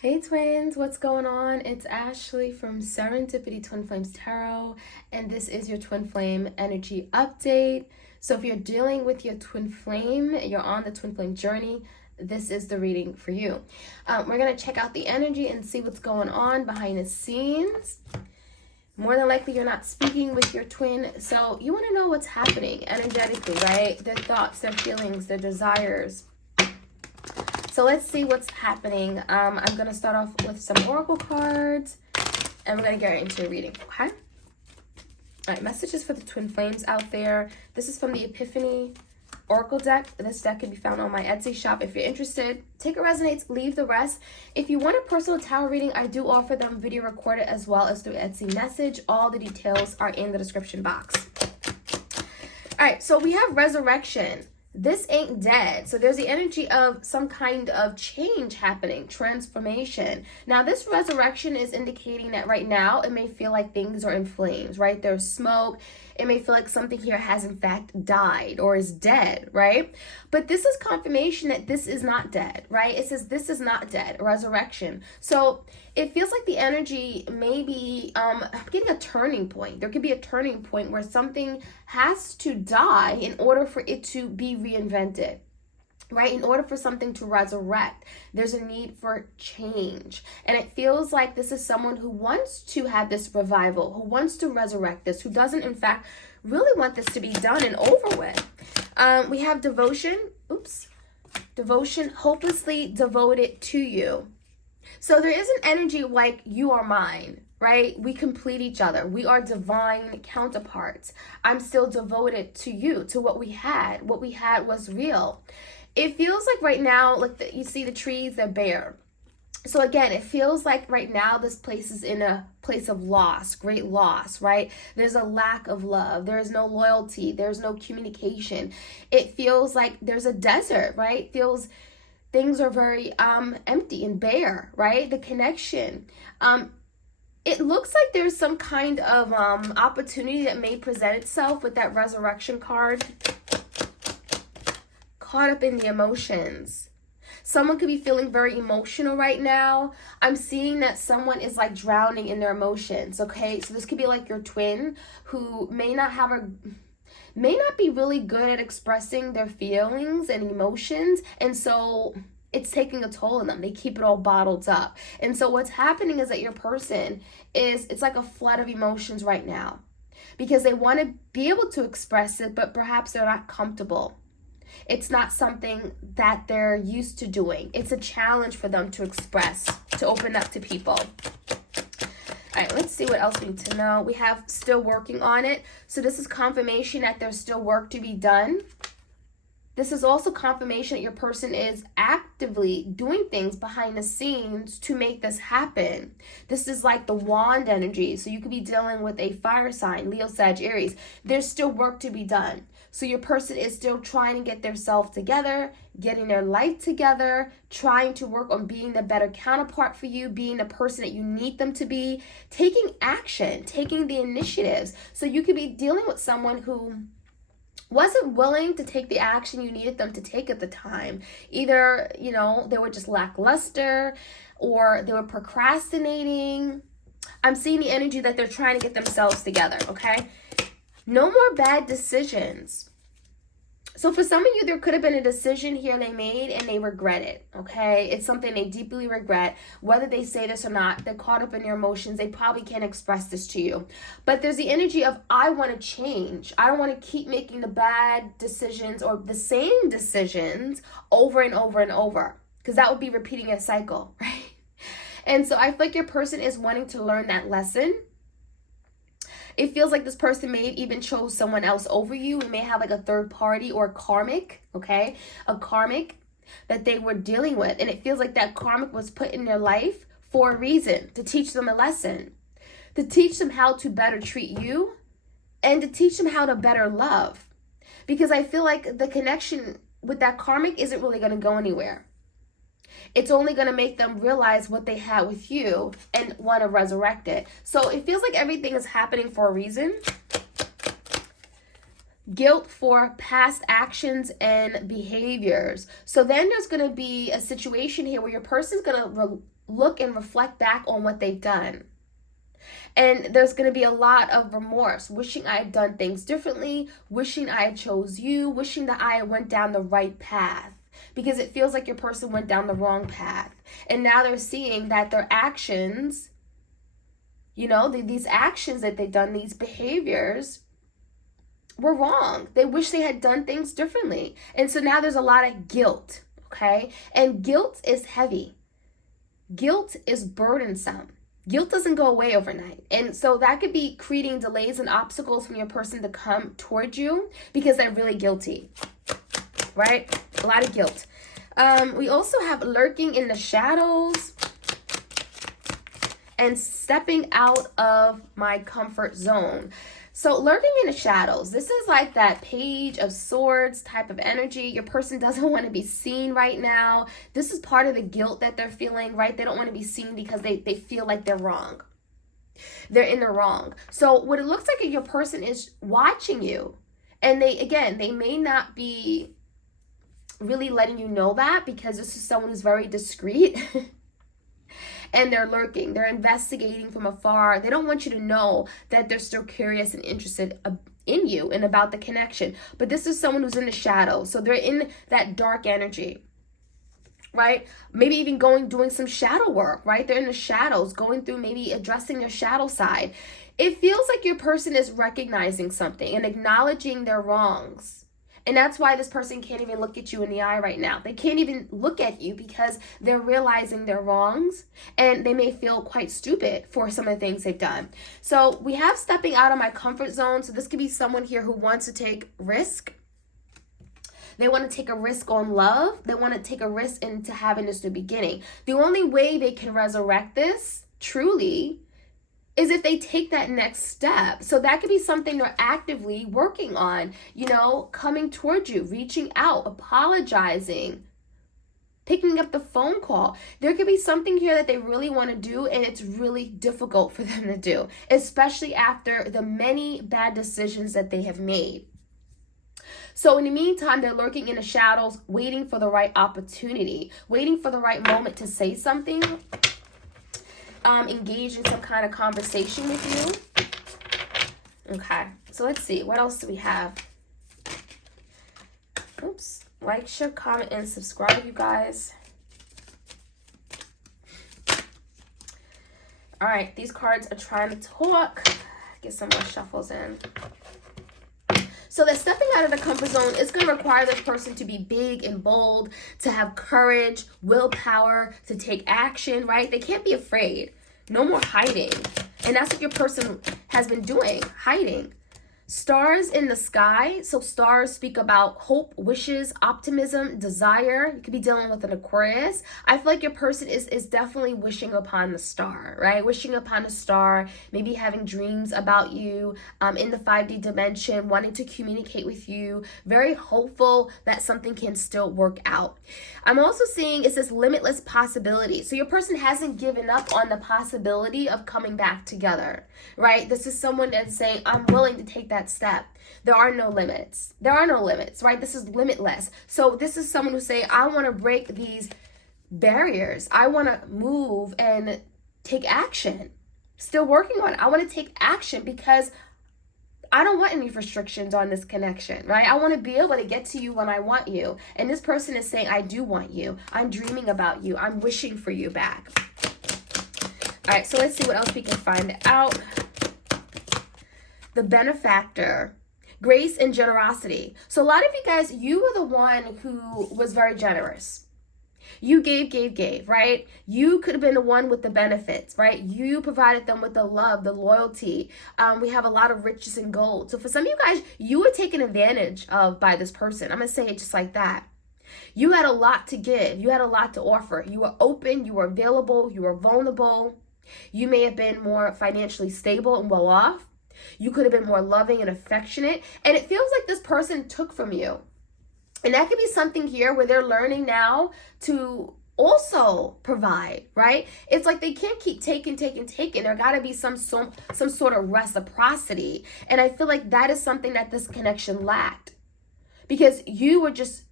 Hey twins, what's going on? It's Ashley from Serendipity Twinflames Tarot, and this is your twin flame energy update. So if you're dealing with your twin flame, you're on the twin flame journey, this is the reading for you. We're going to check out the energy and see what's going on behind the scenes. More than likely, you're not speaking with your twin, so you want to know what's happening energetically, right? Their thoughts, their feelings, their desires. So let's see what's happening. I'm going to start off with some oracle cards, and we're going to get right into a reading, okay? All right, messages for the twin flames out there. This is from the Epiphany Oracle deck. This deck can be found on my Etsy shop if you're interested. Take what resonates, leave the rest. If you want a personal tarot reading, I do offer them video recorded as well as through Etsy message. All the details are in the description box. All right, so we have resurrection. This ain't dead. So there's the energy of some kind of change happening, transformation. Now, this resurrection is indicating that right now it may feel like things are in flames, right? There's smoke. It may feel like something here has in fact died or is dead, right? But this is confirmation that this is not dead, right? It says this is not dead, resurrection. So it feels like the energy may be getting a turning point. There could be a turning point where something has to die in order for it to be reinvented. Right? In order for something to resurrect, there's a need for change. And it feels like this is someone who wants to have this revival, who wants to resurrect this, who doesn't, in fact, really want this to be done and over with. We have devotion. Devotion, hopelessly devoted to you. So there is an energy like you are mine, right? We complete each other. We are divine counterparts. I'm still devoted to you, to what we had. What we had was real. It feels like right now, like you see the trees, they're bare. So again, it feels like right now this place is in a place of loss, great loss, right? There's a lack of love. There is no loyalty. There's no communication. It feels like there's a desert, right? It feels things are very empty and bare, right? The connection. It looks like there's some kind of opportunity that may present itself with that resurrection card. Caught up in the emotions. Someone could be feeling very emotional right now. I'm seeing that someone is like drowning in their emotions, okay? So this could be like your twin who may not be really good at expressing their feelings and emotions, and so it's taking a toll on them. They keep it all bottled up. And so what's happening is that your person it's like a flood of emotions right now because they want to be able to express it, but perhaps they're not comfortable. It's not something that they're used to doing. It's a challenge for them to express, to open up to people. All right, let's see what else we need to know. We have still working on it. So this is confirmation that there's still work to be done. This is also confirmation that your person is actively doing things behind the scenes to make this happen. This is like the wand energy. So you could be dealing with a fire sign, Leo, Sag, Aries. There's still work to be done. So your person is still trying to get themselves together, getting their life together, trying to work on being the better counterpart for you, being the person that you need them to be, taking action, taking the initiatives. So you could be dealing with someone who wasn't willing to take the action you needed them to take at the time. Either, they were just lackluster or they were procrastinating. I'm seeing the energy that they're trying to get themselves together, okay? No more bad decisions. So for some of you, there could have been a decision here they made and they regret it, okay? It's something they deeply regret. Whether they say this or not, they're caught up in their emotions. They probably can't express this to you. But there's the energy of, I want to change. I don't want to keep making the bad decisions or the same decisions over and over and over, because that would be repeating a cycle, right? And so I feel like your person is wanting to learn that lesson. It feels like this person may have even chose someone else over you. We may have like a third party or karmic, okay? A karmic that they were dealing with. And it feels like that karmic was put in their life for a reason, to teach them a lesson, to teach them how to better treat you and to teach them how to better love. Because I feel like the connection with that karmic isn't really going to go anywhere. It's only going to make them realize what they had with you and want to resurrect it. So it feels like everything is happening for a reason. Guilt for past actions and behaviors. So then there's going to be a situation here where your person's going to look and reflect back on what they've done. And there's going to be a lot of remorse, wishing I had done things differently, wishing I had chose you, wishing that I went down the right path. Because it feels like your person went down the wrong path. And now they're seeing that their actions, these actions that they've done, these behaviors were wrong. They wish they had done things differently. And so now there's a lot of guilt, okay? And guilt is heavy. Guilt is burdensome. Guilt doesn't go away overnight. And so that could be creating delays and obstacles from your person to come towards you because they're really guilty, right? A lot of guilt. We also have lurking in the shadows and stepping out of my comfort zone. So lurking in the shadows, this is like that Page of Swords type of energy. Your person doesn't want to be seen right now. This is part of the guilt that they're feeling, right? They don't want to be seen because they feel like they're wrong. They're in the wrong. So what it looks like is your person is watching you. And they may not be really letting you know that because this is someone who's very discreet. And they're lurking, they're investigating from afar. They don't want you to know that they're still curious and interested in you and about the connection. But this is someone who's in the shadows. So they're in that dark energy, right? Maybe even doing some shadow work, right? They're in the shadows, going through, maybe addressing their shadow side. It feels like your person is recognizing something and acknowledging their wrongs. And that's why this person can't even look at you in the eye right now. They can't even look at you because they're realizing their wrongs and they may feel quite stupid for some of the things they've done. So we have stepping out of my comfort zone. So this could be someone here who wants to take risk. They want to take a risk on love. They want to take a risk into having this new beginning. The only way they can resurrect this truly is if they take that next step. So that could be something they're actively working on, coming towards you, reaching out, apologizing, picking up the phone call. There could be something here that they really want to do and it's really difficult for them to do, especially after the many bad decisions that they have made. So in the meantime, they're lurking in the shadows, waiting for the right opportunity, waiting for the right moment to say something. Engage in some kind of conversation with you. Okay, so let's see. What else do we have? Oops. Like, share, comment, and subscribe, you guys. All right, these cards are trying to talk. Get some more shuffles in. So that stepping out of the comfort zone is going to require this person to be big and bold, to have courage, willpower, to take action, right? They can't be afraid. No more hiding. And that's what your person has been doing, hiding. Stars in the sky. So stars speak about hope, wishes, optimism, desire. You could be dealing with an Aquarius. I feel like your person is definitely wishing upon the star, right? Wishing upon a star, maybe having dreams about you in the 5D dimension, wanting to communicate with you, very hopeful that something can still work out. I'm also seeing it's this limitless possibility. So your person hasn't given up on the possibility of coming back together, right? This is someone that's saying, I'm willing to take that step. There are no limits. There are no limits, right? This is limitless. So this is someone who's saying, I want to break these barriers. I want to move and take action. Still working on it. I want to take action because I don't want any restrictions on this connection, right? I want to be able to get to you when I want you. And this person is saying, I do want you. I'm dreaming about you. I'm wishing for you back. All right, so let's see what else we can find out. The benefactor, grace and generosity. So a lot of you guys, you were the one who was very generous. You gave, right? You could have been the one with the benefits, right? You provided them with the love, the loyalty. We have a lot of riches and gold. So for some of you guys, you were taken advantage of by this person. I'm going to say it just like that. You had a lot to give. You had a lot to offer. You were open. You were available. You were vulnerable. You may have been more financially stable and well off. You could have been more loving and affectionate. And it feels like this person took from you. And that could be something here where they're learning now to also provide, right? It's like they can't keep taking. There got to be some sort of reciprocity. And I feel like that is something that this connection lacked. Because you were just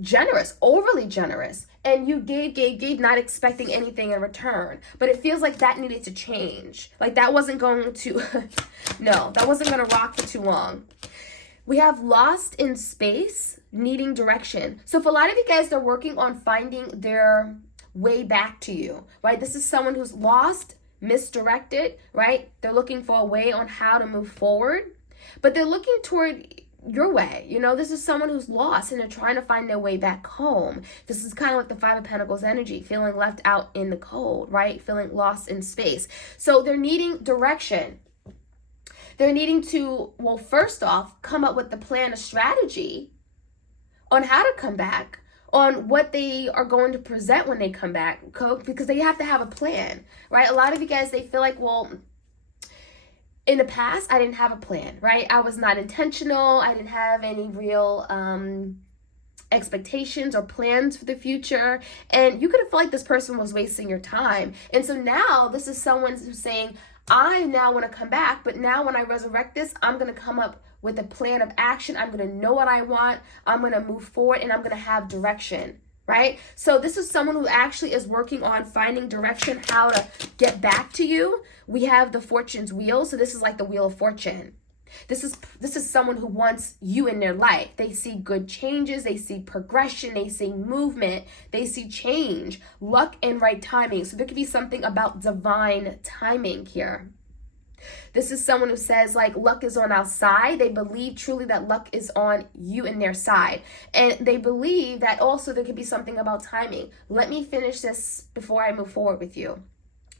generous, overly generous, and you gave, not expecting anything in return. But it feels like that needed to change. Like that wasn't going to, no, that wasn't going to rock for too long. We have lost in space, needing direction. So for a lot of you guys, they're working on finding their way back to you, right? This is someone who's lost, misdirected, right? They're looking for a way on how to move forward, but they're looking toward your way. You know, this is someone who's lost and they're trying to find their way back home. This is kind of like the Five of Pentacles energy, feeling left out in the cold, right? Feeling lost in space. So they're needing direction. They're needing to, well, first off, come up with the plan, a strategy on how to come back, on what they are going to present when they come back, because they have to have a plan, right? A lot of you guys, they feel like, well, in the past, I didn't have a plan, right? I was not intentional. I didn't have any real expectations or plans for the future. And you could have felt like this person was wasting your time. And so now this is someone who's saying, I now want to come back, but now when I resurrect this, I'm going to come up with a plan of action. I'm going to know what I want. I'm going to move forward and I'm going to have direction, right? So this is someone who actually is working on finding direction, how to get back to you. We have the Fortune's wheel. So this is like the Wheel of Fortune. This is someone who wants you in their life. They see good changes. They see progression. They see movement. They see change, luck, and right timing. So there could be something about divine timing here. This is someone who says like luck is on our side. They believe truly that luck is on you and their side. And they believe that also there could be something about timing. Let me finish this before I move forward with you.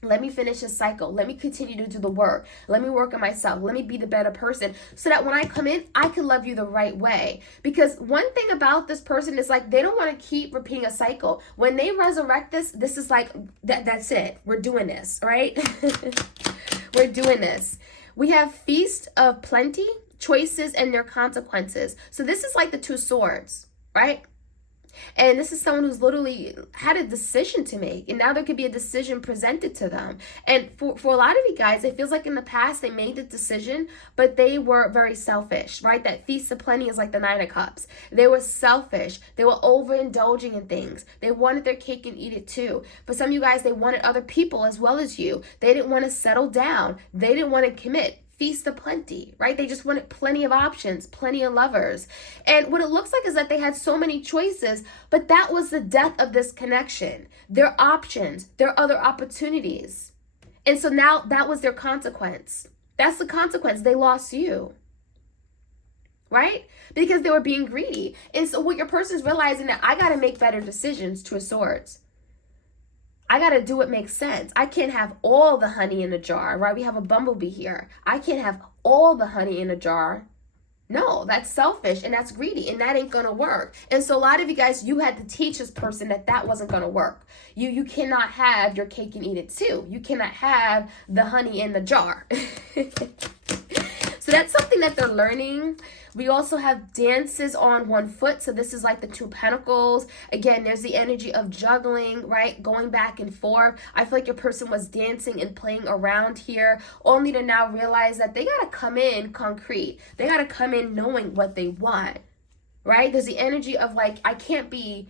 Let me finish this cycle. Let me continue to do the work. Let me work on myself. Let me be the better person so that when I come in, I can love you the right way. Because one thing about this person is like, they don't want to keep repeating a cycle. When they resurrect this, this is like, that's it. We're doing this, right? We're doing this. We have Feast of Plenty, choices and their consequences. So this is like the Two Swords, right? And this is someone who's literally had a decision to make. And now there could be a decision presented to them. And for a lot of you guys, it feels like in the past they made the decision, but they were very selfish, right? That Feast of Plenty is like the Nine of Cups. They were selfish. They were overindulging in things. They wanted their cake and eat it too. For some of you guys, they wanted other people as well as you. They didn't want to settle down. They didn't want to commit. Feast of plenty, right? They just wanted plenty of options, plenty of lovers. And what it looks like is that they had so many choices, but that was the death of this connection. Their options, their other opportunities. And so now that was their consequence. That's the consequence. They lost you, right? Because they were being greedy. And so what your person is realizing that I got to make better decisions, Two of Swords. I got to do what makes sense. I can't have all the honey in a jar, right? We have a bumblebee here. I can't have all the honey in a jar. No, that's selfish and that's greedy and that ain't going to work. And so a lot of you guys, you had to teach this person that that wasn't going to work. You cannot have your cake and eat it too. You cannot have the honey in the jar. So that's something that they're learning. We also have dances on one foot. So this is like the Two of Pentacles. Again, there's the energy of juggling, right? Going back and forth. I feel like your person was dancing and playing around here, only to now realize that they got to come in concrete. They got to come in knowing what they want, right? There's the energy of like, I can't be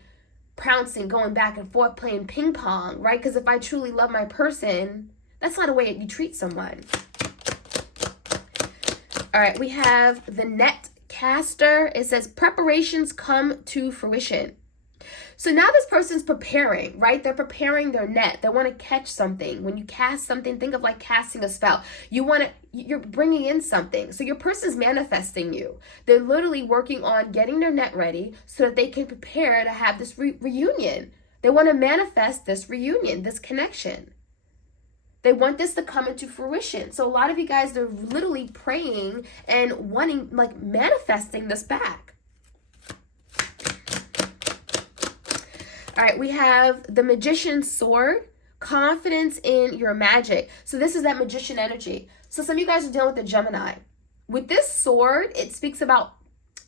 pouncing, going back and forth, playing ping pong, right? Because if I truly love my person, that's not a way you treat someone. All right, we have the net caster. It says preparations come to fruition. So now this person's preparing, right? They're preparing their net. They want to catch something. When you cast something, think of like casting a spell. You're bringing in something. So your person's manifesting you. They're literally working on getting their net ready so that they can prepare to have this reunion. They want to manifest this reunion, this connection. They want this to come into fruition. So a lot of you guys, they're literally praying and wanting, like manifesting this back. All right, we have the Magician's Sword, confidence in your magic. So this is that magician energy. So some of you guys are dealing with the Gemini. With this sword, it speaks about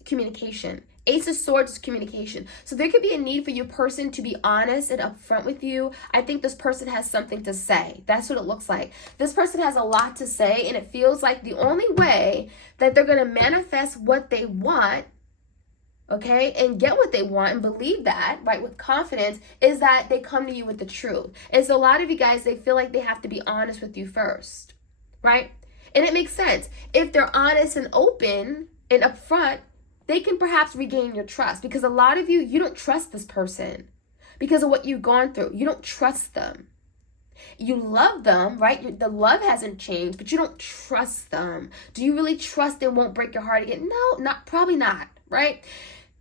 communication. Ace of Swords is communication. So there could be a need for your person to be honest and upfront with you. I think this person has something to say. That's what it looks like. This person has a lot to say, and it feels like the only way that they're going to manifest what they want, okay, and get what they want and believe that, right, with confidence, is that they come to you with the truth. And so a lot of you guys, they feel like they have to be honest with you first, right? And it makes sense. If they're honest and open and upfront, they can perhaps regain your trust, because a lot of you, you don't trust this person because of what you've gone through. You don't trust them. You love them, right? The love hasn't changed, but you don't trust them. Do you really trust they won't break your heart again? No, probably not, right?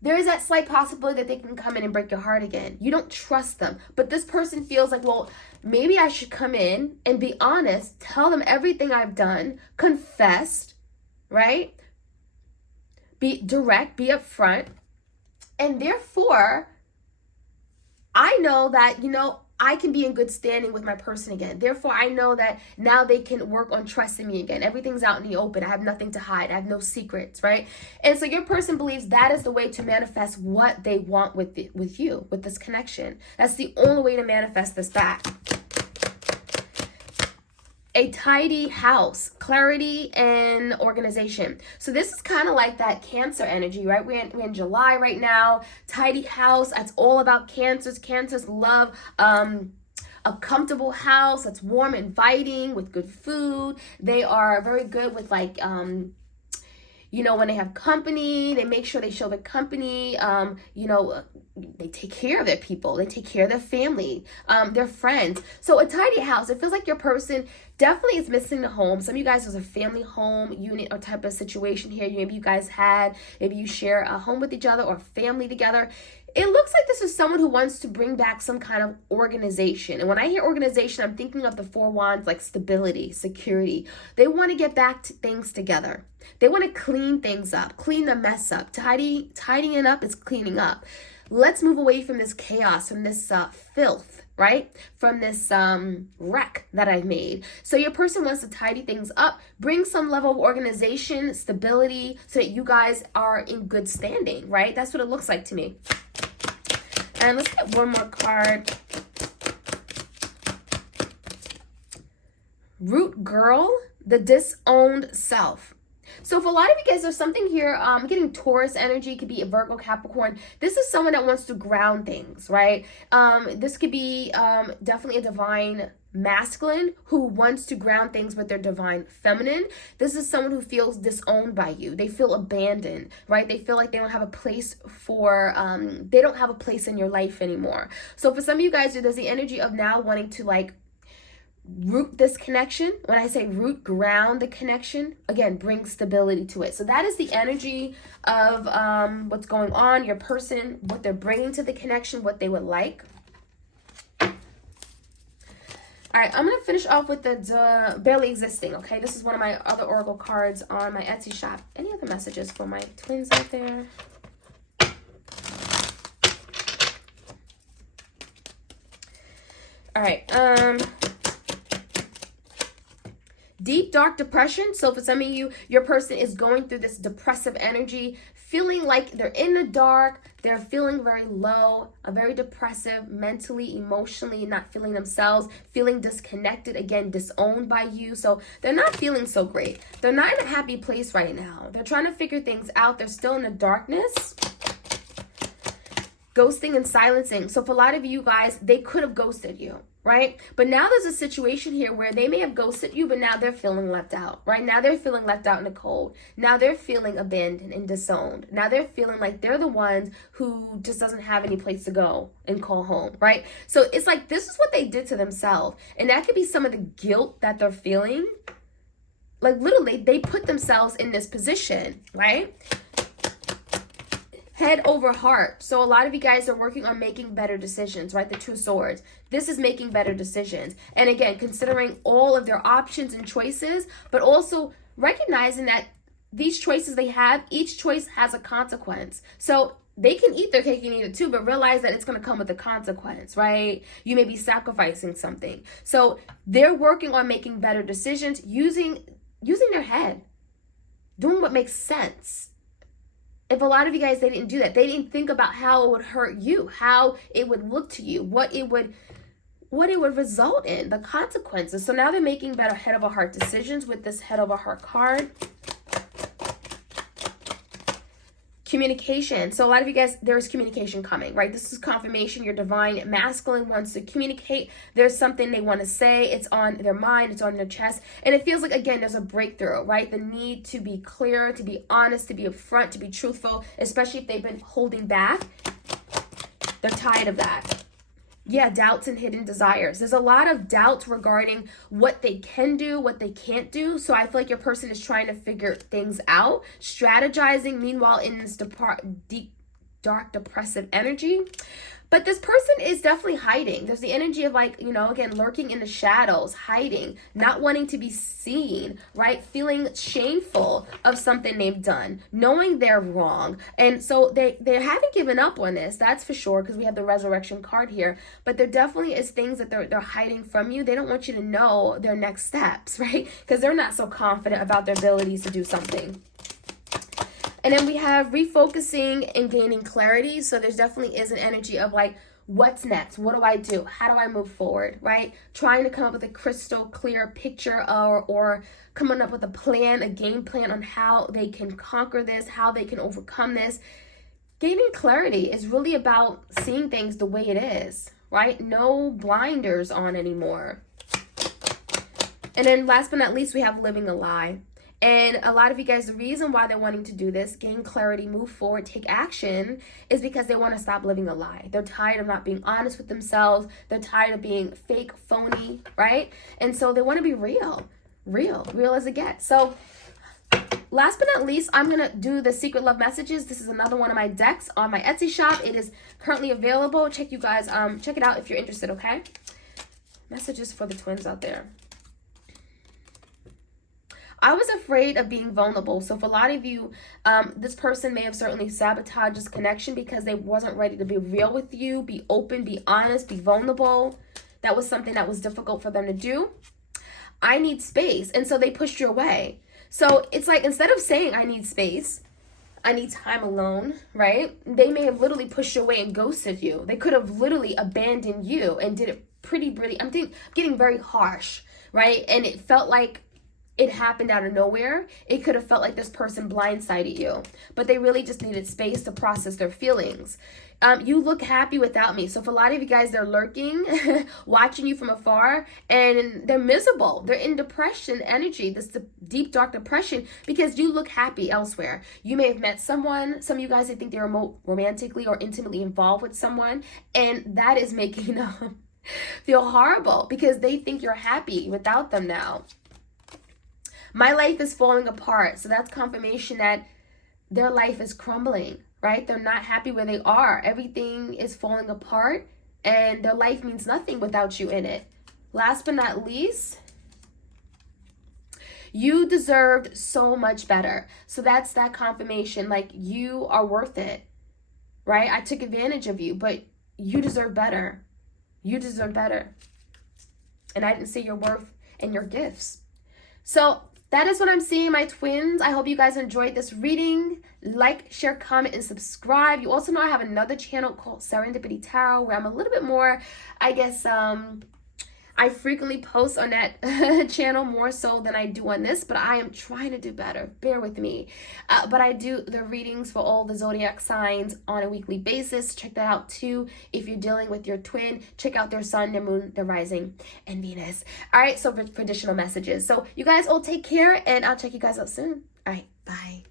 There is that slight possibility that they can come in and break your heart again. You don't trust them. But this person feels like, well, maybe I should come in and be honest, tell them everything I've done, confess, right? Be direct, be upfront. And therefore, I know that, I can be in good standing with my person again. Therefore, I know that now they can work on trusting me again. Everything's out in the open. I have nothing to hide. I have no secrets, right? And so your person believes that is the way to manifest what they want with you, with this connection. That's the only way to manifest this back. A tidy house, clarity and organization. So this is kind of like that Cancer energy, right? We're in July right now. Tidy house, that's all about Cancers. Cancers love a comfortable house that's warm, inviting, with good food. They are very good with when they have company, they make sure they show their company. They take care of their people. They take care of their family, their friends. So a tidy house, it feels like your person definitely is missing the home. Some of you guys, there's a family home unit or type of situation here. Maybe you guys maybe you share a home with each other or family together. It looks like this is someone who wants to bring back some kind of organization. And when I hear organization, I'm thinking of the 4 wands, like stability, security. They want to get back to things together. They want to clean things up, clean the mess up. Tidying it up is cleaning up. Let's move away from this chaos, from this filth, right? From this wreck that I've made. So your person wants to tidy things up, bring some level of organization, stability, so that you guys are in good standing, right? That's what it looks like to me. And let's get one more card. Root girl, the disowned self. So for a lot of you guys, there's something here. I'm getting Taurus energy. It could be a Virgo, Capricorn. This is someone that wants to ground things, right? This could be definitely a divine masculine who wants to ground things with their divine feminine. This is someone who feels disowned by you. They feel abandoned, right? They feel like they don't have a place they don't have a place in your life anymore. So for some of you guys, there's the energy of now wanting to root this connection. When I say root, ground the connection, again, bring stability to it. So that is the energy of what's going on, your person, what they're bringing to the connection, what they would like. All right, I'm going to finish off with the barely existing, okay? This is one of my other oracle cards on my Etsy shop. Any other messages for my twins out there? All right, deep, dark depression. So for some of you, your person is going through this depressive energy, feeling like they're in the dark. They're feeling very low, very depressive, mentally, emotionally, not feeling themselves, feeling disconnected, again, disowned by you. So they're not feeling so great. They're not in a happy place right now. They're trying to figure things out. They're still in the darkness. Ghosting and silencing. So for a lot of you guys, they could have ghosted you, right? But now there's a situation here where they may have ghosted you, but now they're feeling left out, right? Now they're feeling left out in the cold. Now they're feeling abandoned and disowned. Now they're feeling like they're the ones who just doesn't have any place to go and call home, right? So it's like this is what they did to themselves. And that could be some of the guilt that they're feeling. Like literally, they put themselves in this position, right? Head over heart. So a lot of you guys are working on making better decisions, right? The 2 swords. This is making better decisions. And again, considering all of their options and choices, but also recognizing that these choices they have, each choice has a consequence. So they can eat their cake and eat it too, but realize that it's going to come with a consequence, right? You may be sacrificing something. So they're working on making better decisions, using their head, doing what makes sense. If a lot of you guys, they didn't do that. They didn't think about how it would hurt you, how it would look to you, what it would result in, the consequences. So now they're making better head over heart decisions with this head over heart card. Communication. So a lot of you guys, there's communication coming, right? This is confirmation. Your divine masculine wants to communicate. There's something they want to say. It's on their mind. It's on their chest. And it feels like, again, there's a breakthrough, right? The need to be clear, to be honest, to be upfront, to be truthful, especially if they've been holding back. They're tired of that. Yeah, doubts and hidden desires. There's a lot of doubts regarding what they can do, what they can't do. So I feel like your person is trying to figure things out, strategizing, meanwhile in this deep, dark, depressive energy. But this person is definitely hiding. There's the energy of like, you know, again, lurking in the shadows, hiding, not wanting to be seen, right? Feeling shameful of something they've done, knowing they're wrong. And so they haven't given up on this, that's for sure, because we have the resurrection card here. But there definitely is things that they're hiding from you. They don't want you to know their next steps, right? Because they're not so confident about their abilities to do something. And then we have refocusing and gaining clarity. So there's definitely is an energy of like, what's next? What do I do? How do I move forward, right? Trying to come up with a crystal clear picture or coming up with a plan, a game plan on how they can conquer this, how they can overcome this. Gaining clarity is really about seeing things the way it is, right? No blinders on anymore. And then last but not least, we have living a lie. And a lot of you guys, the reason why they're wanting to do this, gain clarity, move forward, take action, is because they want to stop living a lie. They're tired of not being honest with themselves. They're tired of being fake, phony, right? And so they want to be real as it gets. So last but not least, I'm going to do the Secret Love Messages. This is another one of my decks on my Etsy shop. It is currently available. Check it out if you're interested, okay? Messages for the twins out there. I was afraid of being vulnerable. So for a lot of you, this person may have certainly sabotaged this connection because they wasn't ready to be real with you, be open, be honest, be vulnerable. That was something that was difficult for them to do. I need space. And so they pushed you away. So it's like, instead of saying I need space, I need time alone, right? They may have literally pushed you away and ghosted you. They could have literally abandoned you and did it pretty, I'm getting very harsh, right? And it felt like it happened out of nowhere. It could have felt like this person blindsided you, but they really just needed space to process their feelings. You look happy without me. So for a lot of you guys, they're lurking, watching you from afar, and they're miserable. They're in depression energy, this deep, dark depression, because you look happy elsewhere. You may have met someone. Some of you guys, they think they're romantically or intimately involved with someone, and that is making them feel horrible because they think you're happy without them now. My life is falling apart. So that's confirmation that their life is crumbling, right? They're not happy where they are. Everything is falling apart and their life means nothing without you in it. Last but not least, you deserved so much better. So that's that confirmation, like you are worth it, right? I took advantage of you, but you deserve better. You deserve better. And I didn't see your worth and your gifts. So that is what I'm seeing, my twins. I hope you guys enjoyed this reading. Like, share, comment, and subscribe. You also know I have another channel called Serendipity Tarot where I'm a little bit more, I guess, I frequently post on that channel more so than I do on this, but I am trying to do better. Bear with me. But I do the readings for all the zodiac signs on a weekly basis. Check that out too. If you're dealing with your twin, check out their sun, their moon, their rising, and Venus. All right, so for additional messages. So you guys all take care, and I'll check you guys out soon. All right, bye.